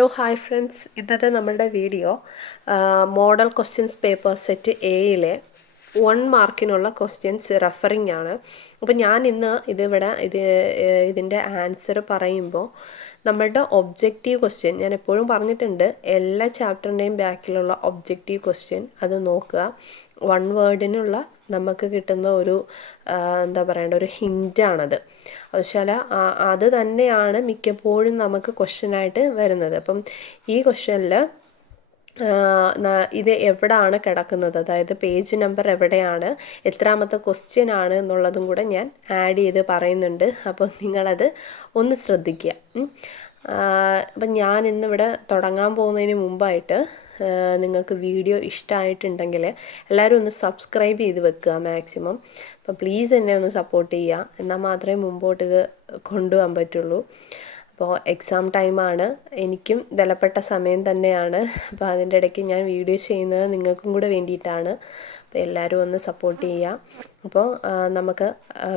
Hello hi friends, ഇന്നത്തെ നമ്മളുടെ video model questions paper set എയിലെ 1 മാർക്കിനുള്ള ക്വസ്റ്റ്യൻസ് റെഫറിങ് ആണ്. അപ്പോൾ ഞാൻ ഇന്ന് ഇതിൻ്റെ ആൻസർ പറയുമ്പോൾ നമ്മളുടെ ഒബ്ജക്റ്റീവ് ക്വസ്റ്റ്യൻ ഞാൻ എപ്പോഴും പറഞ്ഞിട്ടുണ്ട്, എല്ലാ ചാപ്റ്ററിൻ്റെയും ബാക്കിലുള്ള ഒബ്ജക്റ്റീവ് ക്വസ്റ്റ്യൻ അത് നോക്കുക. 1 വേർഡിനുള്ള നമുക്ക് കിട്ടുന്ന ഒരു എന്താ പറയേണ്ട ഒരു ഹിൻ്റാണത്. വെച്ചാൽ അത് തന്നെയാണ് മിക്കപ്പോഴും നമുക്ക് ക്വസ്റ്റ്യനായിട്ട് വരുന്നത്. അപ്പം ഈ ക്വസ്റ്റ്യനിൽ ഇത് എവിടെയാണ് കിടക്കുന്നത്, അതായത് പേജ് നമ്പർ എവിടെയാണ്, എത്രാമത്തെ ക്വസ്റ്റ്യൻ ആണ് എന്നുള്ളതും കൂടെ ഞാൻ ആഡ് ചെയ്ത് പറയുന്നുണ്ട്. അപ്പോൾ നിങ്ങളത് ഒന്ന് ശ്രദ്ധിക്കുക. അപ്പം ഞാൻ ഇന്നിവിടെ തുടങ്ങാൻ പോകുന്നതിന് മുമ്പായിട്ട് നിങ്ങൾക്ക് വീഡിയോ ഇഷ്ടമായിട്ടുണ്ടെങ്കിൽ എല്ലാവരും ഒന്ന് സബ്സ്ക്രൈബ് ചെയ്ത് വെക്കുക മാക്സിമം. അപ്പം പ്ലീസ് എന്നെ ഒന്ന് സപ്പോർട്ട് ചെയ്യുക, എന്നാൽ മാത്രമേ മുമ്പോട്ട് ഇത് കൊണ്ടുപോകാൻ പറ്റുള്ളൂ. അപ്പോൾ എക്സാം ടൈമാണ്, എനിക്കും വിലപ്പെട്ട സമയം തന്നെയാണ്. അപ്പോൾ അതിൻ്റെ ഇടയ്ക്ക് ഞാൻ വീഡിയോ ചെയ്യുന്നത് നിങ്ങൾക്കും കൂടെ വേണ്ടിയിട്ടാണ്. അപ്പോൾ എല്ലാവരും ഒന്ന് സപ്പോർട്ട് ചെയ്യുക. അപ്പോൾ നമുക്ക്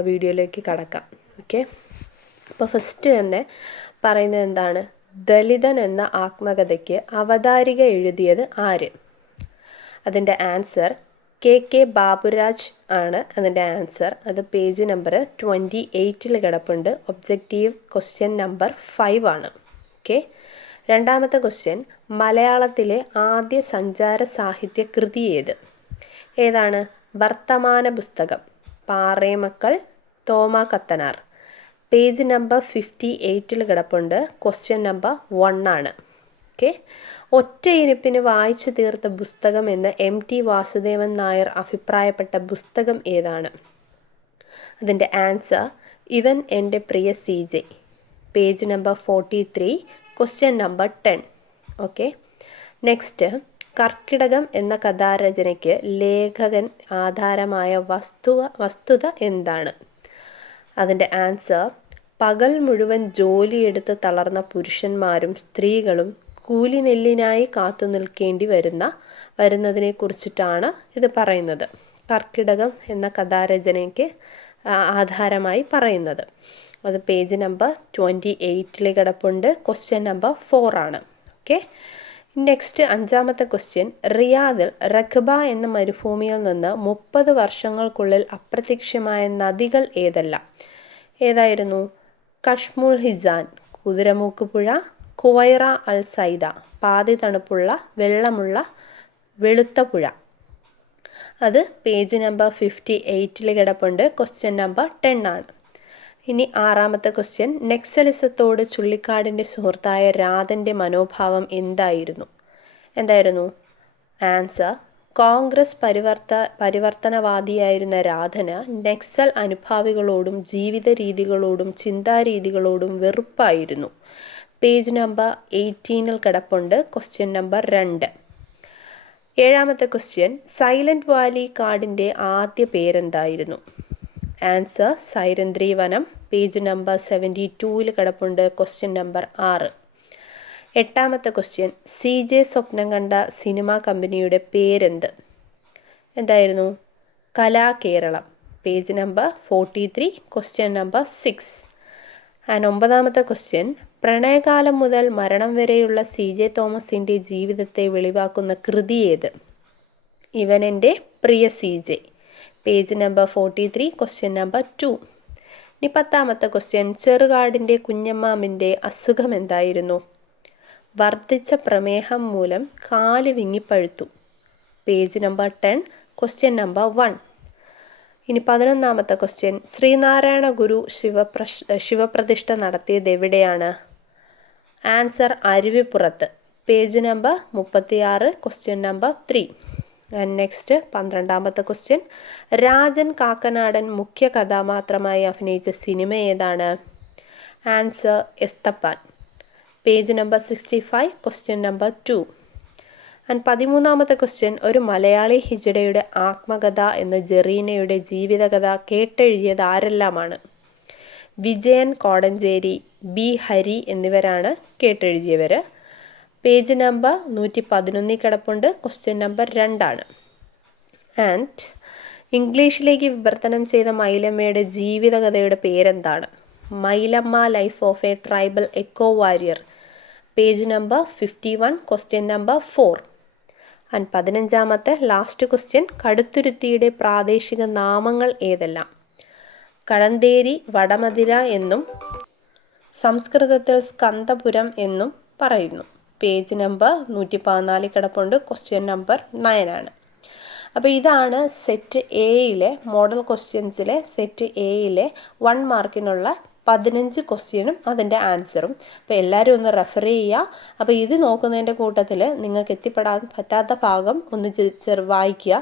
വീഡിയോയിലേക്ക് കടക്കാം. ഓക്കെ, അപ്പോൾ ഫസ്റ്റ് തന്നെ പറയുന്നത് എന്താണ്? ദലിതൻ എന്ന ആത്മകഥയ്ക്ക് അവതാരിക എഴുതിയത് ആര്? അതിൻ്റെ ആൻസർ കെ ബാബുരാജ് ആണ് അതിൻ്റെ ആൻസർ. അത് പേജ് നമ്പർ 28 കിടപ്പുണ്ട്. ഒബ്ജക്റ്റീവ് ക്വസ്റ്റ്യൻ നമ്പർ 5 ആണ്. ഓക്കെ, രണ്ടാമത്തെ ക്വസ്റ്റ്യൻ, മലയാളത്തിലെ ആദ്യ സഞ്ചാര സാഹിത്യ കൃതി ഏതാണ്? വർത്തമാന പുസ്തകം, പാറേമക്കൽ തോമ കത്തനാർ. പേജ് നമ്പർ 58 കിടപ്പുണ്ട്. ക്വസ്റ്റ്യൻ നമ്പർ 1 ആണ്. ഓക്കെ, ഒറ്റയിരുപ്പിന് വായിച്ചു തീർത്ത പുസ്തകം എന്ന് MT വാസുദേവൻ നായർ അഭിപ്രായപ്പെട്ട പുസ്തകം ഏതാണ്? അതിൻ്റെ answer Ivan Ente Priya CJ. Page number 43, question number 10. Okay, next, Karkidakam എന്ന കഥാരചനയ്ക്ക് ലേഖകൻ ആധാരമായ വസ്തുത എന്താണ്? അതിൻ്റെ ആൻസർ പകൽ മുഴുവൻ ജോലിയെടുത്ത് തളർന്ന പുരുഷന്മാരും സ്ത്രീകളും കൂലി നെല്ലിനായി കാത്തു നിൽക്കേണ്ടി വരുന്നതിനെ കുറിച്ചിട്ടാണ് ഇത് പറയുന്നത്. കർക്കിടകം എന്ന കഥാരചനയ്ക്ക് ആധാരമായി പറയുന്നത്. അത് പേജ് നമ്പർ 28 കിടപ്പുണ്ട്. ക്വസ്റ്റ്യൻ നമ്പർ 4 ആണ്. ഓക്കെ, നെക്സ്റ്റ് അഞ്ചാമത്തെ ക്വസ്റ്റ്യൻ, റിയാദിൽ റഖബ എന്ന മരുഭൂമിയിൽ നിന്ന് 30 വർഷങ്ങൾക്കുള്ളിൽ അപ്രത്യക്ഷമായ നദികൾ ഏതായിരുന്നു? കശ്മൂൽ ഹിസാൻ, കുതിരമൂക്ക് പുഴ, കുവൈറ അൽ സൈദ, പാതി തണുപ്പുള്ള വെള്ളമുള്ള വെളുത്ത പുഴ. അത് പേജ് നമ്പർ 58 കിടപ്പുണ്ട്. ക്വസ്റ്റ്യൻ നമ്പർ 10 ആണ്. ഇനി ആറാമത്തെ ക്വസ്റ്റ്യൻ, നക്സലിസത്തോട് ചുള്ളിക്കാടിൻ്റെ സുഹൃത്തായ രാധൻ്റെ മനോഭാവം എന്തായിരുന്നു? ആൻസർ കോൺഗ്രസ് പരിവർത്തനവാദിയായിരുന്ന രാധന് നക്സൽ അനുഭാവികളോടും ജീവിത രീതികളോടും ചിന്താരീതികളോടും വെറുപ്പായിരുന്നു. പേജ് നമ്പർ 18 കിടപ്പുണ്ട്. Question number 2. ഏഴാമത്തെ ക്വസ്റ്റ്യൻ, സൈലന്റ് വാലി കാടിൻ്റെ ആദ്യ പേരെന്തായിരുന്നു? ആൻസർ സൈരന്ധ്രി വനം. പേജ് നമ്പർ 72 കിടപ്പുണ്ട്. Question number 6. എട്ടാമത്തെ ക്വസ്റ്റ്യൻ, CJ സ്വപ്നം കണ്ട സിനിമാ കമ്പനിയുടെ എന്തായിരുന്നു? Kalakeralam. Page number 43. Question number 6. And ഒമ്പതാമത്തെ ക്വസ്റ്റ്യൻ, പ്രണയകാലം മുതൽ മരണം വരെയുള്ള CJ തോമസിൻ്റെ ജീവിതത്തെ വെളിവാക്കുന്ന കൃതി ഇവൻ Ente Priya CJ. Page number 43. Question number 2. ഇനി പത്താമത്തെ ക്വസ്റ്റ്യൻ, ചെറുകാടിൻ്റെ കുഞ്ഞമ്മാമിൻ്റെ അസുഖം എന്തായിരുന്നു? വർദ്ധിച്ച പ്രമേഹം മൂലം കാല് വിങ്ങിപ്പഴുത്തു. Page number 10. Question number 1. ഇനി 11ാമത്തെ ക്വസ്റ്റ്യൻ, ശ്രീനാരായണ ഗുരു ശിവപ്രതിഷ്ഠ നടത്തിയത് എവിടെയാണ്? ആൻസർ അരുവിപ്പുറത്ത്. Page number 36. Question number 3. And next 12ാമത്തെ ക്വസ്റ്റ്യൻ, രാജൻ കാക്കനാടൻ മുഖ്യ കഥാപാത്രമായി അഭിനയിച്ച സിനിമ ഏതാണ്? Answer Esthappan. Page number 65. Question number 2. And 13ാമത്തെ ക്വസ്റ്റ്യൻ, ഒരു മലയാളി ഹിജഡയുടെ ആത്മകഥ എന്ന ജെറീനയുടെ ജീവിതകഥ കേട്ടെഴുതിയത് ആരെല്ലാമാണ്? വിജയൻ കോടഞ്ചേരി, B ഹരി എന്നിവരാണ് കേട്ടെഴുതിയവർ. പേജ് നമ്പർ 111 കിടപ്പുണ്ട്. ക്വസ്റ്റ്യൻ നമ്പർ 2 ആണ്. ആൻഡ് ഇംഗ്ലീഷിലേക്ക് വിവർത്തനം ചെയ്ത മൈലമ്മയുടെ ജീവിതകഥയുടെ പേരെന്താണ്? Mylamma life of a tribal eco warrior. Page number 51 question number 4. And 15ാമത്തെ ലാസ്റ്റ് ക്വസ്റ്റ്യൻ, കടുത്തുരുത്തിയുടെ പ്രാദേശിക നാമങ്ങൾ ഏതെല്ലാം? കടന്തേരി വടമതിര എന്നും സംസ്കൃതത്തിൽ സ്കന്ദപുരം എന്നും പറയുന്നു. പേജ് നമ്പർ 114 കിടപ്പുണ്ട്. ക്വസ്റ്റ്യൻ നമ്പർ 9 ആണ്. അപ്പോൾ ഇതാണ് സെറ്റ് എയിലെ മോഡൽ ക്വസ്റ്റ്യൻസിലെ സെറ്റ് എയിലെ 1 മാർക്കിനുള്ള 15 ക്വസ്റ്റ്യനും അതിൻ്റെ ആൻസറും. അപ്പോൾ എല്ലാവരും ഒന്ന് റെഫർ ചെയ്യുക. അപ്പോൾ ഇത് നോക്കുന്നതിൻ്റെ കൂട്ടത്തിൽ നിങ്ങൾക്ക് എത്തിപ്പെടാൻ പറ്റാത്ത ഭാഗം ഒന്ന് വായിക്കുക.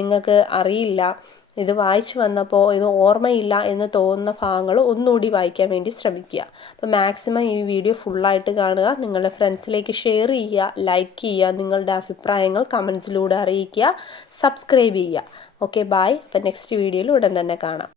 നിങ്ങൾക്ക് അറിയില്ല, ഇത് വായിച്ചു വന്നപ്പോൾ ഇത് ഓർമ്മയില്ല എന്ന് തോന്നുന്ന ഭാഗങ്ങൾ ഒന്നുകൂടി വായിക്കാൻ വേണ്ടി ശ്രമിക്കുക. അപ്പോൾ മാക്സിമം ഈ വീഡിയോ ഫുള്ളായിട്ട് കാണുക, നിങ്ങളുടെ ഫ്രണ്ട്സിലേക്ക് ഷെയർ ചെയ്യുക, ലൈക്ക് ചെയ്യുക, നിങ്ങളുടെ അഭിപ്രായങ്ങൾ കമൻസിലൂടെ അറിയിക്കുക, സബ്സ്ക്രൈബ് ചെയ്യുക. Okay, by. അപ്പോൾ നെക്സ്റ്റ് വീഡിയോയിൽ ഉടൻ തന്നെ കാണാം.